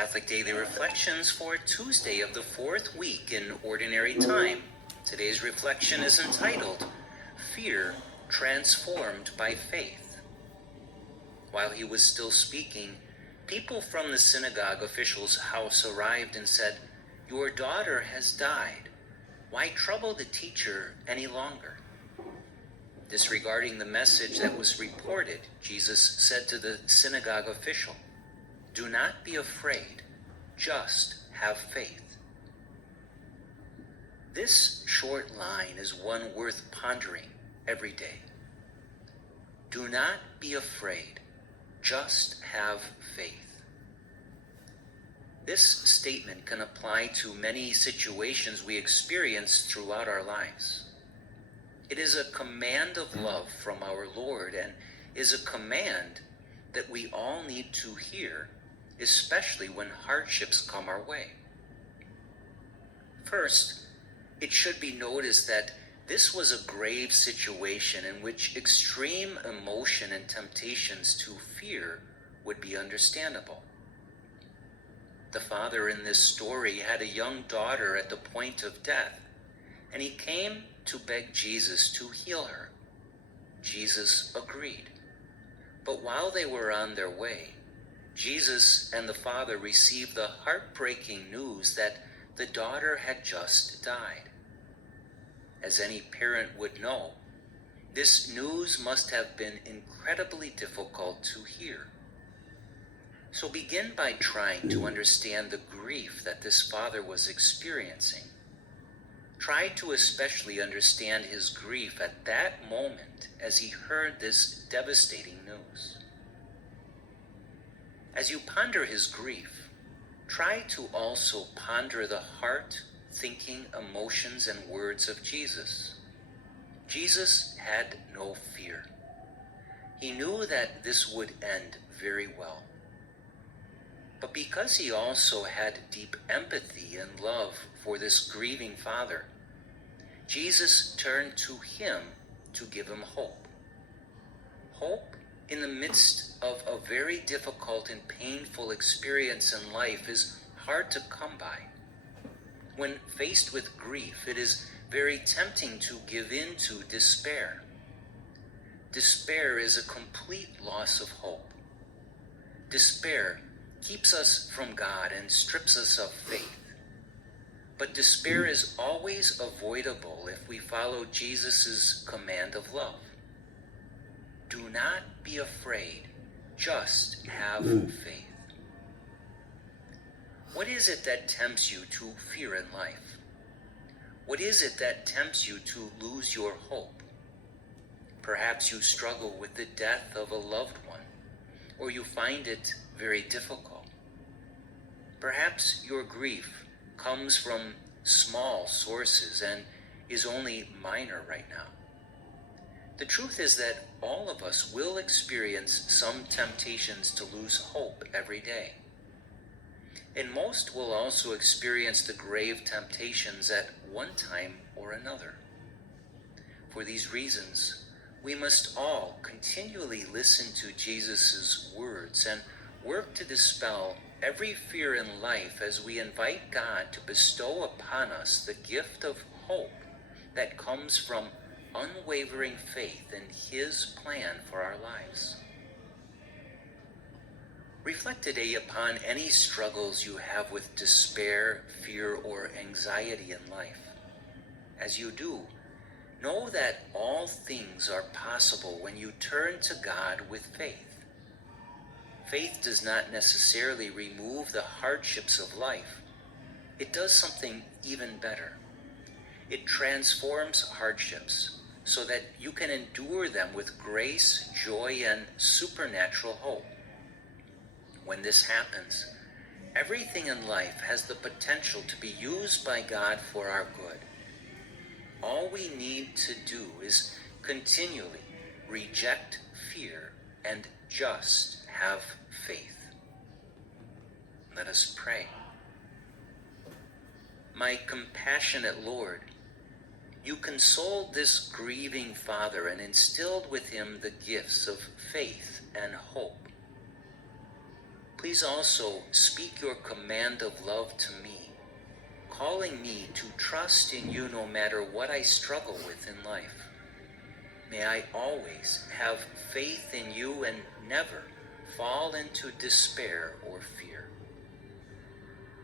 Catholic Daily Reflections for Tuesday of the fourth week in Ordinary Time. Today's reflection is entitled, Fear Transformed by Faith. While he was still speaking, people from the synagogue official's house arrived and said, "Your daughter has died. Why trouble the teacher any longer?" Disregarding the message that was reported, Jesus said to the synagogue official, "Do not be afraid, just have faith." This short line is one worth pondering every day. Do not be afraid, just have faith. This statement can apply to many situations we experience throughout our lives. It is a command of love from our Lord and is a command that we all need to hear, especially when hardships come our way. First, it should be noticed that this was a grave situation in which extreme emotion and temptations to fear would be understandable. The father in this story had a young daughter at the point of death, and he came to beg Jesus to heal her. Jesus agreed. But while they were on their way, Jesus and the father received the heartbreaking news that the daughter had just died. As any parent would know, this news must have been incredibly difficult to hear. So begin by trying to understand the grief that this father was experiencing. Try to especially understand his grief at that moment as he heard this devastating news. As you ponder his grief, try to also ponder the heart, thinking, emotions, and words of Jesus. Jesus had no fear. He knew that this would end very well. But because he also had deep empathy and love for this grieving father, Jesus turned to him to give him hope. Hope in the midst of a very difficult and painful experience in life is hard to come by. When faced with grief, it is very tempting to give in to despair. Despair is a complete loss of hope. Despair keeps us from God and strips us of faith. But despair is always avoidable if we follow Jesus' command of love. Do not be afraid, just have faith. What is it that tempts you to fear in life? What is it that tempts you to lose your hope? Perhaps you struggle with the death of a loved one, or you find it very difficult. Perhaps your grief comes from small sources and is only minor right now. The truth is that all of us will experience some temptations to lose hope every day. And most will also experience the grave temptations at one time or another. For these reasons, we must all continually listen to Jesus' words and work to dispel every fear in life as we invite God to bestow upon us the gift of hope that comes from unwavering faith in His plan for our lives. Reflect today upon any struggles you have with despair, fear, or anxiety in life. As you do, know that all things are possible when you turn to God with faith. Faith does not necessarily remove the hardships of life. It does something even better. It transforms hardships so that you can endure them with grace, joy, and supernatural hope. When this happens, everything in life has the potential to be used by God for our good. All we need to do is continually reject fear and just have faith. Let us pray. My compassionate Lord, you consoled this grieving father and instilled with him the gifts of faith and hope. Please also speak your command of love to me, calling me to trust in you no matter what I struggle with in life. May I always have faith in you and never fall into despair or fear.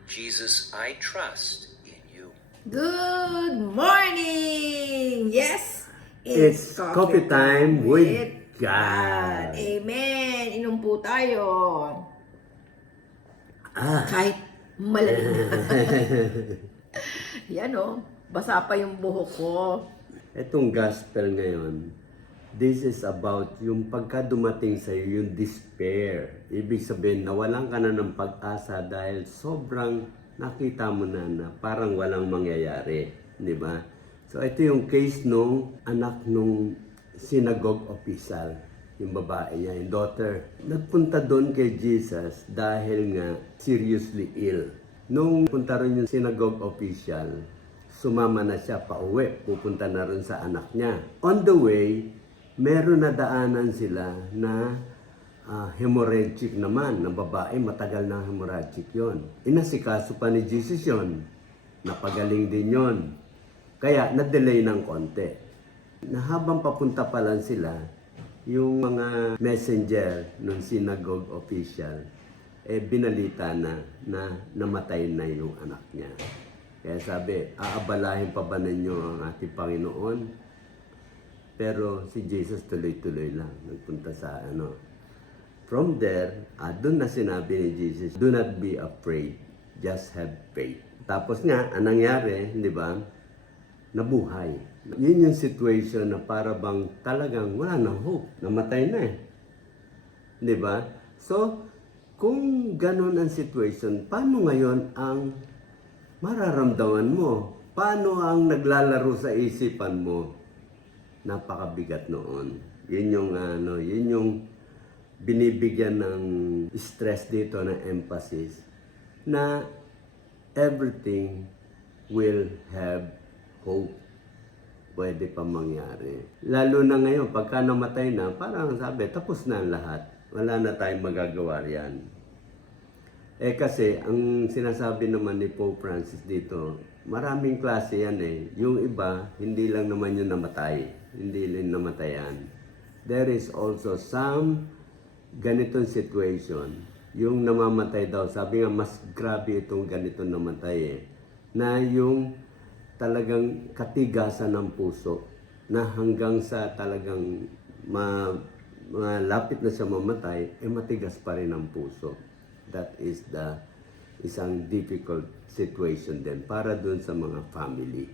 Jesus, I trust in you. Good morning! Yes, It's coffee time with God. Amen! Inom po tayo. Ah. Kahit malamig na. Yan o, basa pa yung buhok ko. Itong gospel ngayon, this is about yung pagka dumating sa iyo, yung despair. Ibig sabihin, nawalan ka na ng pag-asa dahil sobrang nakita mo na parang walang mangyayari. Di ba? So ito yung case nung anak nung synagogue official, yung babae niya, yung daughter. Nagpunta doon kay Jesus dahil nga seriously ill. Nung punta rin yung synagogue official, sumama na siya pauwi, pupunta na rin sa anak niya. On the way, meron na daanan sila na hemorrhagic naman, ng babae, matagal na hemorrhagic yon. Inasikaso pa ni Jesus yon, napagaling din yon. Kaya na-delay ng konti. Na habang papunta pa lang sila, yung mga messenger ng synagogue official, binalita na namatay na yung anak niya. Kaya sabi, aabalahin pa ba ninyo ang ating Panginoon? Pero si Jesus tuloy-tuloy lang. Nagpunta sa From there, doon na sinabi ni Jesus, do not be afraid, just have faith. Tapos nga, anong nangyari, di ba? Nabuhay. Yun yung situation na para bang talagang wala nang hope. Namatay na eh. Di ba? So, kung ganun ang situation, paano ngayon ang mararamdaman mo? Paano ang naglalaro sa isipan mo? Napakabigat noon. Yun yung yun yung binibigyan ng stress dito, ng emphasis na everything will have hope. Pwede pa mangyari. Lalo na ngayon, pagka namatay na, parang sabi, tapos na ang lahat. Wala na tayong magagawa riyan. Kasi, ang sinasabi naman ni Pope Francis dito, maraming klase yan eh. Yung iba, hindi lang naman yung namatay. Hindi lang namatayan. There is also some ganitong situation. Yung namamatay daw, sabi nga, mas grabe itong ganitong namatay eh. Na yung talagang katigasan ng puso. Na hanggang sa talagang malapit na siya mamatay, matigas pa rin ang puso. That is isang difficult situation din para dun sa mga family.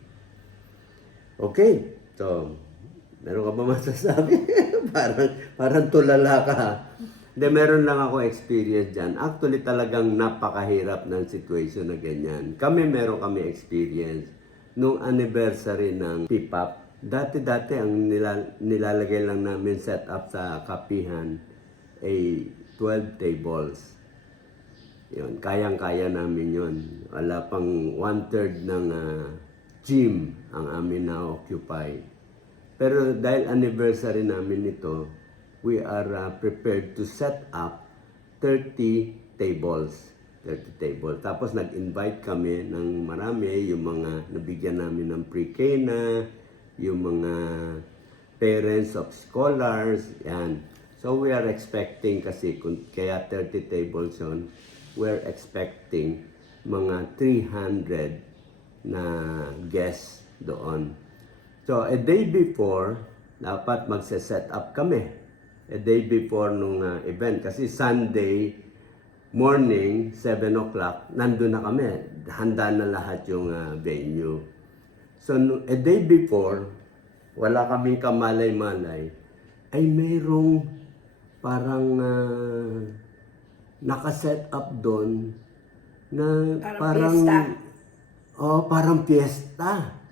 Okay, so, meron ka ba masasabi? parang tulala ka. Hindi, meron lang ako experience dyan. Actually, talagang napakahirap ng situation na ganyan. Meron kami experience nung anniversary ng PPAP. Dati-dati ang nilalagay lang namin set up sa kapihan ay 12 tables. Yun, kayang-kaya namin yun. Wala pang 1/3 ng gym ang amin na-occupy. Pero dahil anniversary namin ito, we are prepared to set up 30 tables. 30 tables. Tapos nag-invite kami ng marami, yung mga nabigyan namin ng pre-K na, yung mga parents of scholars, yan. So we are expecting kasi, kaya 30 tables yun, we're expecting mga 300 na guests doon. So, a day before, dapat magse-set up kami. A day before nung event. Kasi Sunday morning, 7 o'clock, nandun na kami. Handa na lahat yung venue. So, a day before, wala kaming kamalay-malay, ay mayroong parang naka-set up doon na parang parang fiesta.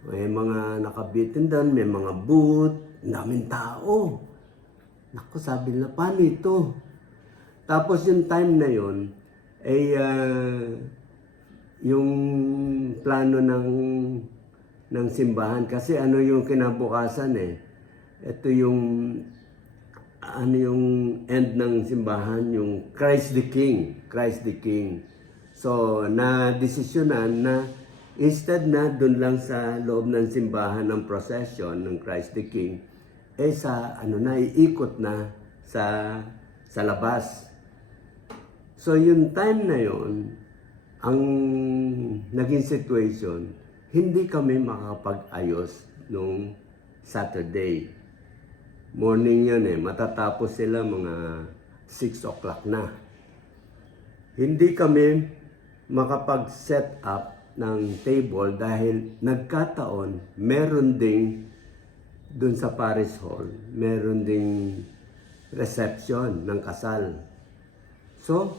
May mga nakabitin doon, may mga booth, daming tao. Naku, sabi nila, paano ito? Tapos yung time na yun, ay yung plano ng simbahan, kasi ano yung kinabukasan eh. Ito yung ano yung end ng simbahan, yung Christ the King. Christ the King. So, na-desisyonan na instead na dun lang sa loob ng simbahan ng procession ng Christ the King, iikot na sa labas. So, yung time na yon, ang naging situation, hindi kami makakapag-ayos nung Saturday. Morning yun matatapos sila mga 6 o'clock na. Hindi kami makapag-set up ng table dahil nagkataon, meron ding dun sa Parish Hall, meron ding reception ng kasal. So,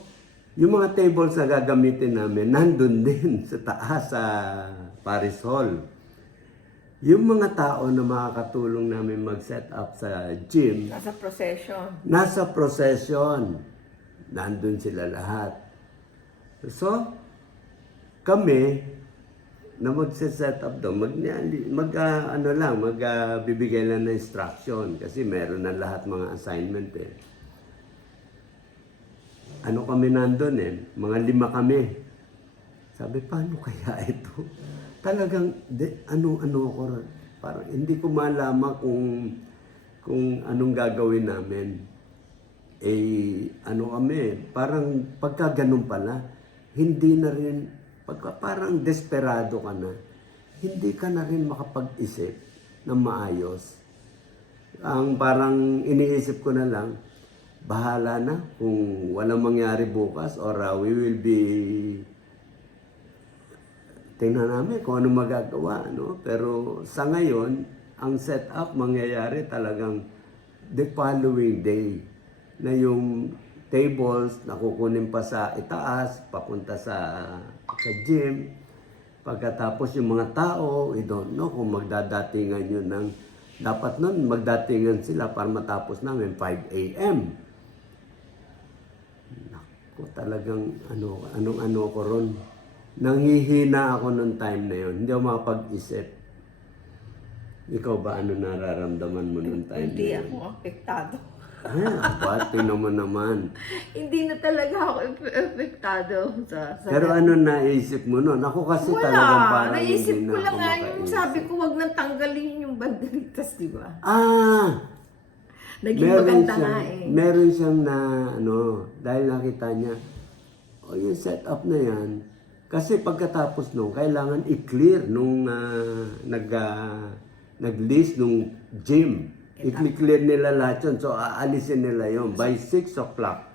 yung mga tables na gagamitin namin, nandun din sa taas sa Parish Hall. Yung mga tao na makakatulong namin mag-set up sa gym, nasa procession. Nandun sila lahat. So, kami, na mag-set up doon, bibigay lang ng instruction kasi meron na lahat mga assignment Ano kami nandun mga 5 kami. Sabi, paano kaya ito? Talagang, ako, parang hindi ko malaman kung anong gagawin namin. Parang pagka ganun pala, hindi na rin, parang desperado ka na, hindi ka na rin makapag-isip ng maayos. Ang parang iniisip ko na lang, bahala na kung walang mangyari bukas or we will be, tingnan namin kung ano magagawa. Pero sa ngayon, ang setup mangyayari talagang the following day na yung tables na kukunin pa sa itaas, papunta sa gym. Pagkatapos yung mga tao, I don't know kung magdadatingan yun dapat nun magdatingan sila para matapos namin 5 a.m. Naku, talagang anong ko ron. Nanghihina ako nung time na yun. Hindi ako makapag-isip. Ikaw ba, ano nararamdaman mo nung time na yun? Hindi ako apektado. Bati naman. Hindi na talaga ako apektado Pero ano naisip mo nun? Ako kasi talagang parang naisip hindi ko na lang ako yung makaisip. sabi ko, wag nang tanggalin yung banderitas, di ba? Naging maganda nga Meron siyang dahil nakita niya, yung setup na yan, kasi pagkatapos nung, kailangan i-clear nung nag-list nung gym. I-clear nila lahat yun. So, aalisin nila yun. By 6 o'clock,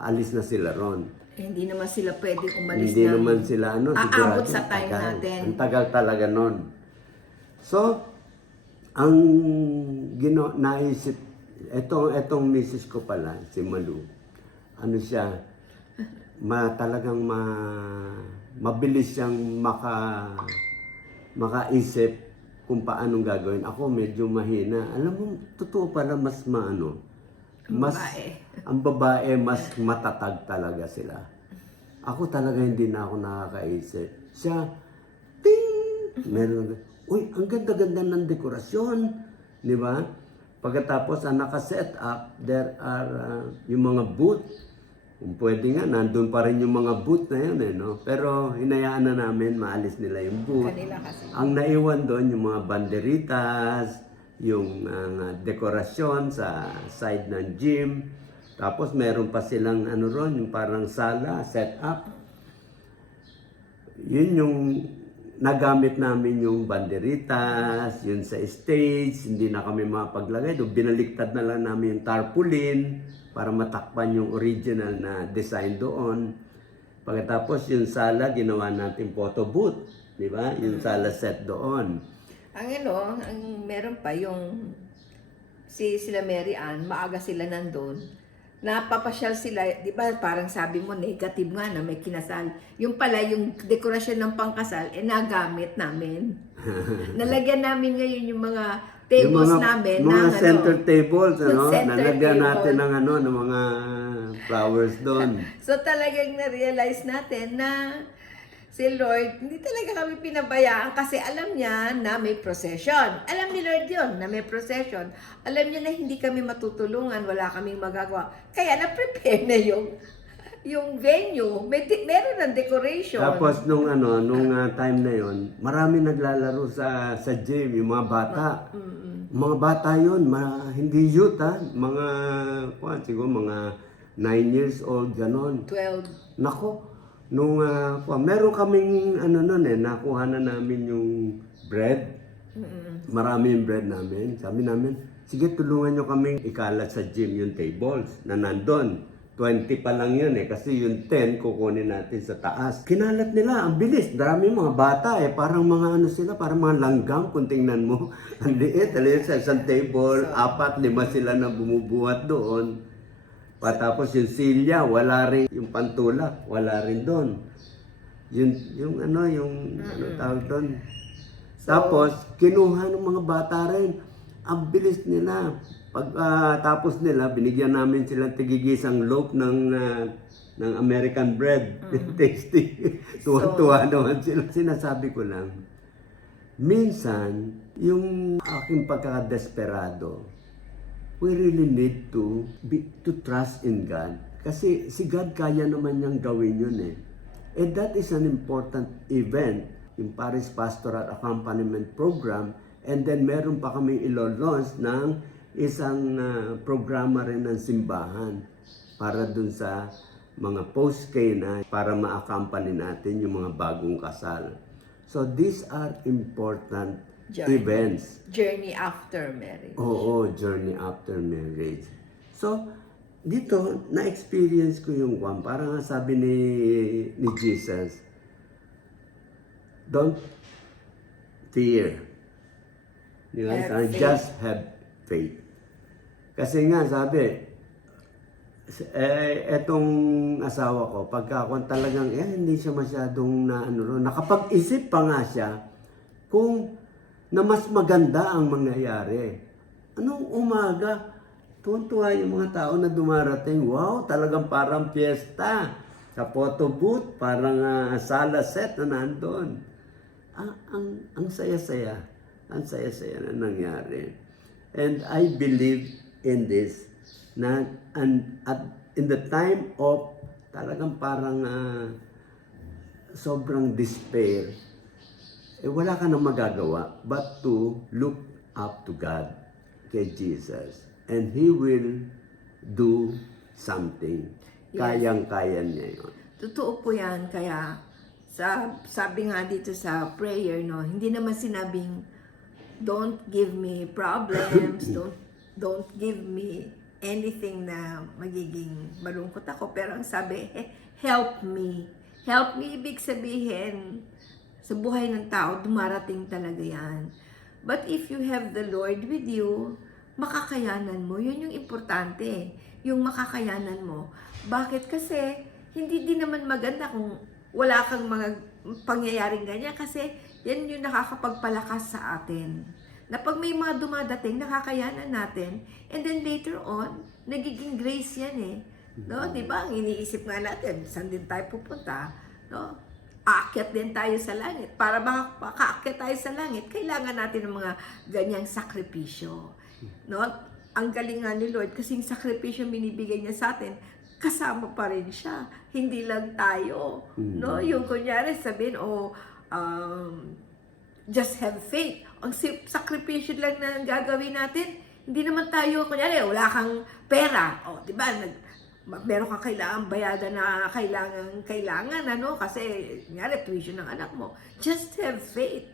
alis na sila ron. Hindi naman sila pwede umalis Hindi naman sila, aabot sa sigurado, time tagal. natin. Ang tagal talaga nun. So, ang naisip, etong misis ko pala, si Malu, talagang mabilis siyang makaisip kung paanong gagawin. Ako medyo mahina. Alam mo, totoo pala ang babae mas matatag talaga sila. Ako talaga hindi na ako nakakaisip. Siya, ting! Meron, ang ganda-ganda ng dekorasyon. Di ba? Pagkatapos, ang nakaset up, there are yung mga booth. Kung pwede nga, nandun pa rin yung mga booth na yun Pero hinayaan na namin, maalis nila yung booth. Ang naiwan doon, yung mga banderitas, yung dekorasyon sa side ng gym. Tapos meron pa silang yung parang sala, set up. Yun yung nagamit namin yung banderitas, yun sa stage, hindi na kami mapaglagay. Binaliktad na lang namin yung tarpaulin para matakpan yung original na design doon. Pagkatapos yung sala, ginawa natin photo booth. Di ba? Yung sala set doon. Ang meron pa yung sila Mary Ann, maaga sila nandun. Napapasyal sila, di ba parang sabi mo negative nga na may kinasal. Yung pala, yung dekorasyon ng pangkasal, nagamit namin. Nalagyan namin ngayon yung mga tables namin mga center tables, center nalagyan table. natin ng mga flowers doon. So talagang na-realize natin na si Lord, hindi talaga kami pinabayaan kasi alam niya na may procession. Alam ni Lord yun, na may procession. Alam niya na hindi kami matutulungan, wala kaming magagawa. Kaya na-prepare na yung venue. Meron ng decoration. Tapos nung time na yon, marami naglalaro sa gym, yung mga bata. Mga bata yun, hindi youth mga siguro mga 9 years old ganon. 12. Nako, nung meron kaming nakuha na namin yung bread. Marami yung bread namin. Sabi namin, sige tulungan nyo kaming ikalat sa gym yung tables na nandun. 20 pa lang yun kasi yung 10 kukunin natin sa taas. Kinalat nila, ang bilis. Dami mga bata parang mga sila, parang mga langgam kung tingnan mo. Ang liit, sa isang table, 4, 5 sila na bumubuhat doon. Patapos yung silya, wala rin. Yung pantulak, wala rin doon. Yung tawag doon. Tapos, kinuha ng mga bata rin. Ang bilis nila. Tapos nila, binigyan namin silang tigigisang loaf ng American bread. Tasty. Tuwa-tuwa naman sila. Sinasabi ko lang, minsan, yung aking pagkakadesperado, we really need to trust in God. Kasi si God kaya naman niyang gawin yun And that is an important event, yung Paris Pastoral Accompaniment Program. And then meron pa kami ilo-launch ng isang programa rin ng simbahan para dun sa mga post-K na para ma-accompany natin yung mga bagong kasal. So these are important events. Journey after marriage. Oo, journey after marriage. So, dito, na-experience ko yung parang nga sabi ni Jesus, don't fear. Just have faith. Kasi nga, sabi, etong asawa ko, pagka ako talagang, hindi siya masyadong nakapag-isip pa nga siya kung na mas maganda ang mangyayari. Anong umaga, tuwan-tuwa yung mga tao na dumarating. Wow, talagang parang fiesta. Sa photo booth, parang sala set na nandun. Ang saya-saya. Ang saya-saya na nangyari. And I believe in this na in the time of talagang parang sobrang despair, wala ka nang magagawa but to look up to God, kay Jesus. And He will do something. Kayang-kaya niya yun. Totoo po yan. Kaya, sabi nga dito sa prayer, hindi naman sinabing, don't give me problems, don't give me anything na magiging malungkot ako. Pero ang sabi, help me. Help me, ibig sabihin, sa buhay ng tao, dumarating talaga yan. But if you have the Lord with you, makakayanan mo. Yun yung importante. Yung makakayanan mo. Bakit? Kasi, hindi din naman maganda kung wala kang mga pangyayaring ganyan. Kasi, yan yung nakakapagpalakas sa atin. Na pag may mga dumadating, nakakayanan natin. And then later on, nagiging grace yan No? Diba? Ang iniisip nga natin, saan din tayo pupunta? No? Aakyat din tayo sa langit. Para makaakyat tayo sa langit, kailangan natin ng mga ganyang sakripisyo. No? Ang galing nga ni Lord, kasi yung sakripisyo binibigay niya sa atin, kasama pa rin siya. Hindi lang tayo. No? Yung kunyari sabihin, just have faith. Ang sakripisyo lang na gagawin natin, hindi naman tayo, kunyari, wala kang pera. Di ba? Meron kang kailangan bayadan na kailangan, kasi, kunyari, tuition ng anak mo. Just have faith.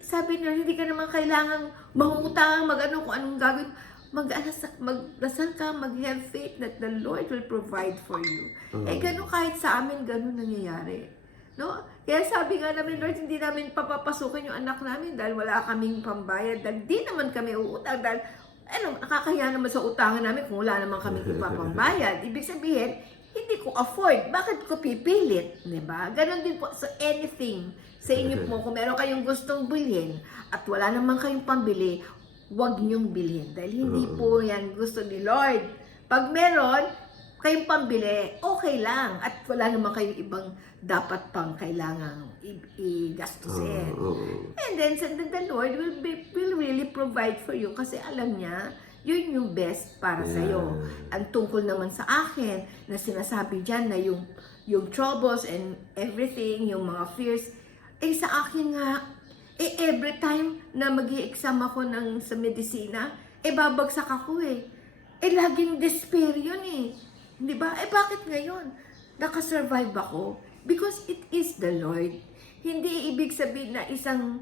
Sabi nila, hindi ka naman kailangan mangutang, kung anong gagawin. Magdasal ka, mag-have faith that the Lord will provide for you. Ganun kahit sa amin, ganun nangyayari. No? Kaya sabi nga namin, Lord, hindi namin papapasukin yung anak namin dahil wala kaming pambayad. Dahil di naman kami uutang. Dahil, nakakaya naman sa utangan namin kung wala naman kaming ipapambayad. Ibig sabihin, hindi ko afford. Bakit ko pipilit? Diba? Ganon din po sa anything sa inyo po. Kung meron kayong gustong bilhin at wala naman kayong pambili, huwag niyong bilhin. Dahil hindi po yan gusto ni Lord. Pag meron, kayong pambili, okay lang. At wala naman kayong ibang dapat pang kailangang i-gastusin. And then, the Lord will really provide for you kasi alam niya, yun yung best para sa'yo. Ang tungkol naman sa akin, na sinasabi dyan na yung troubles and everything, yung mga fears, sa akin nga, every time na mag-i-exam ako sa medisina, babagsak ako laging despair yun Di ba? Bakit ngayon? Nakasurvive ako? Because it is the Lord. Hindi ibig sabihin na isang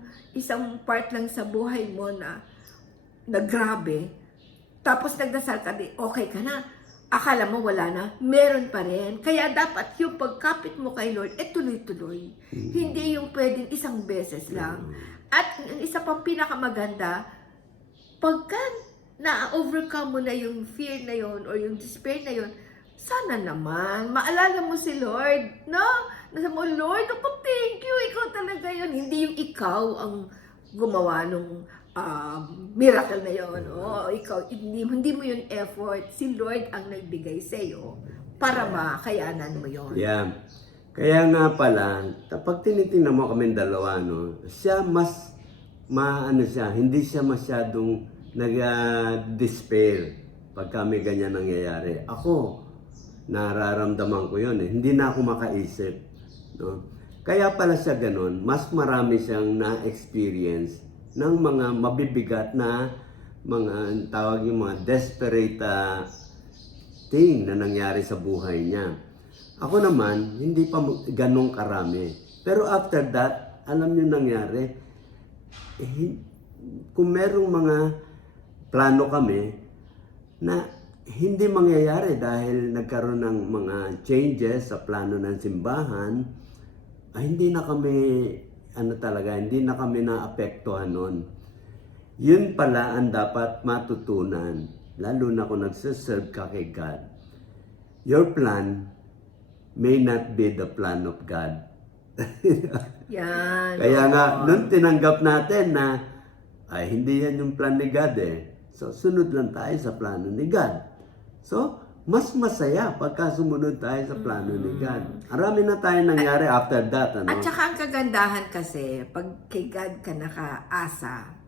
part lang sa buhay mo na grabe. Tapos nagdasal ka okay ka na. Akala mo wala na, meron pa rin. Kaya dapat yung pagkapit mo kay Lord, tuloy-tuloy. Hindi yung pwedeng isang beses lang. At isa pang pinakamaganda, pagka na-overcome mo na yung fear na yon or yung despair na yon, sana naman, maalala mo si Lord, no? Nasa mo, Lord, thank you, ikaw talaga yun. Hindi yung ikaw ang gumawa nung miracle na yun. Ikaw, hindi mo yung effort. Si Lord ang nagbigay sa'yo para makayanan mo yun. Yeah. Kaya nga pala, kapag tinitingnan mo kami dalawa, siya mas, hindi siya masyadong nag-despair pagka may ganyan nangyayari. Ako, nararamdaman ko yun Hindi na ako makaisip. No? Kaya pala siya ganun, mas marami siyang na-experience ng mga mabibigat na mga tawag yung mga desperate thing na nangyari sa buhay niya. Ako naman, hindi pa ganun karami. Pero after that, alam niyo nangyari, kung merong mga plano kami na hindi mangyayari dahil nagkaroon ng mga changes sa plano ng simbahan, hindi na kami hindi na kami naapektuhan nun. Yun pala ang dapat matutunan, lalo na kung nagsiserve ka kay God. Your plan may not be the plan of God. Yan. Kaya nga, nung tinanggap natin na hindi yan yung plan ni God So, sunod lang tayo sa plano ni God. So, mas masaya pagka sumunod tayo sa plano ni God. Marami na tayo nangyari after that. At saka ang kagandahan kasi, pag kay God ka nakaasa,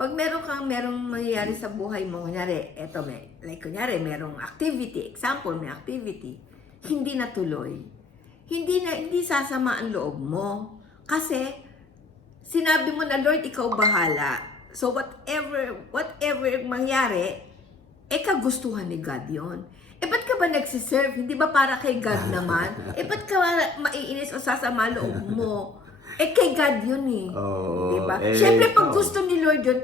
pag merong mangyayari sa buhay mo, kunyari, merong activity, example, may activity, hindi natuloy. Hindi sasama ang loob mo. Kasi, sinabi mo na, Lord, ikaw bahala. So, whatever mangyari, kagustuhan ni God yon. Ba't ka ba nagsiserve? Hindi ba para kay God naman? Ba't ka maiinis o sasama loob mo? Kay God yun diba? Siyempre, pag gusto ni Lord yun,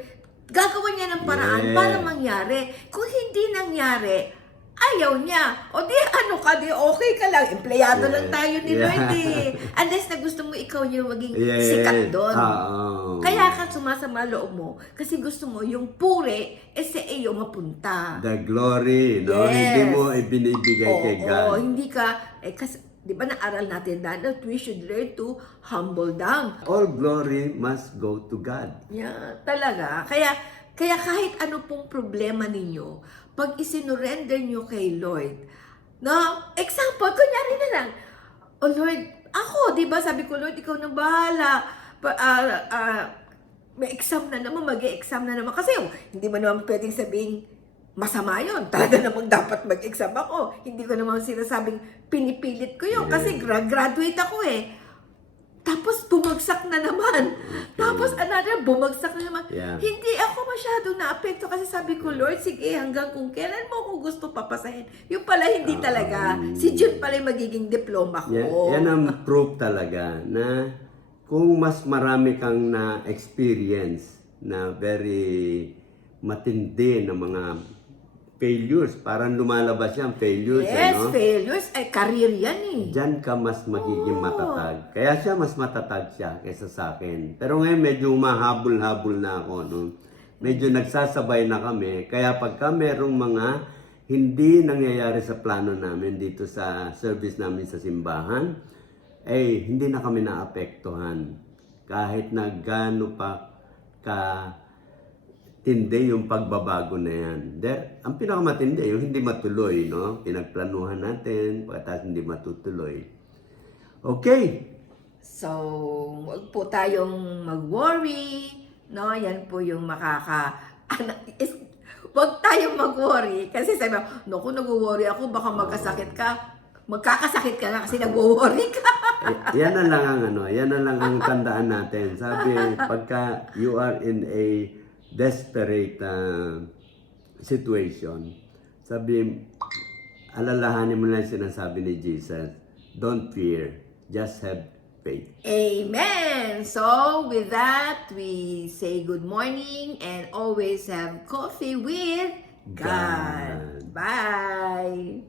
gagawa niya ng paraan para mangyari. Kung hindi nangyari, ayaw niya. O di, okay ka lang. Empleyado lang tayo ni Lord Unless na gusto mo ikaw yung maging sikat doon. Kaya ka sumasama loob mo. Kasi gusto mo yung puri, sa iyo mapunta. The glory, no? Hindi mo ibinibigay kay God. Hindi ka, kasi, di ba naaral natin that we should learn to humble down. All glory must go to God. Yeah, talaga. Kaya kahit ano pong problema ninyo, pag isinurrender nyo kay Lord, example, kunyari na lang, Lord, ako, di ba, sabi ko, Lord, ikaw na bahala, may exam na naman, mag-e-exam na naman, kasi hindi mo naman pwedeng sabihin, masama yun, talaga namang dapat mag-exam ako, hindi ko naman sinasabing pinipilit ko yun, kasi graduate ako Tapos bumagsak na naman. Tapos bumagsak na naman. Hindi ako masyadong naapekto kasi sabi ko, Lord, sige, hanggang kung kailan mo ako gusto papasahin. Yung pala hindi talaga. Si June pala yung magiging diploma ko. Yan ang proof talaga na kung mas marami kang na-experience na very matindi na mga failures, parang lumalabas yan, failures. Yes, failures. Career yan Diyan ka mas magiging matatag. Kaya siya, mas matatag siya kaysa sa akin. Pero ngayon, medyo mahabol-habol na ako. Medyo nagsasabay na kami. Kaya pagka merong mga hindi nangyayari sa plano namin dito sa service namin sa simbahan, hindi na kami naapektuhan. Kahit na gaano pa tindi yung pagbabago na yan. Ang pinakamatindi, yung hindi matuloy, no? Pinagplanuhan natin, pagkatapos hindi matutuloy. Okay. So, huwag po tayong mag-worry, no? Yan po yung huwag tayong mag-worry. Kasi sabi mo, naku, nag-worry ako, baka magkasakit ka. Magkakasakit ka na kasi nag-worry ka. Yan na lang yan na lang ang tandaan natin. Sabi, pagka you are in a desperate situation, sabi, alalahanin mo lang sinasabi ni Jesus, don't fear, just have faith. Amen! So, with that, we say good morning and always have coffee with God. God. Bye!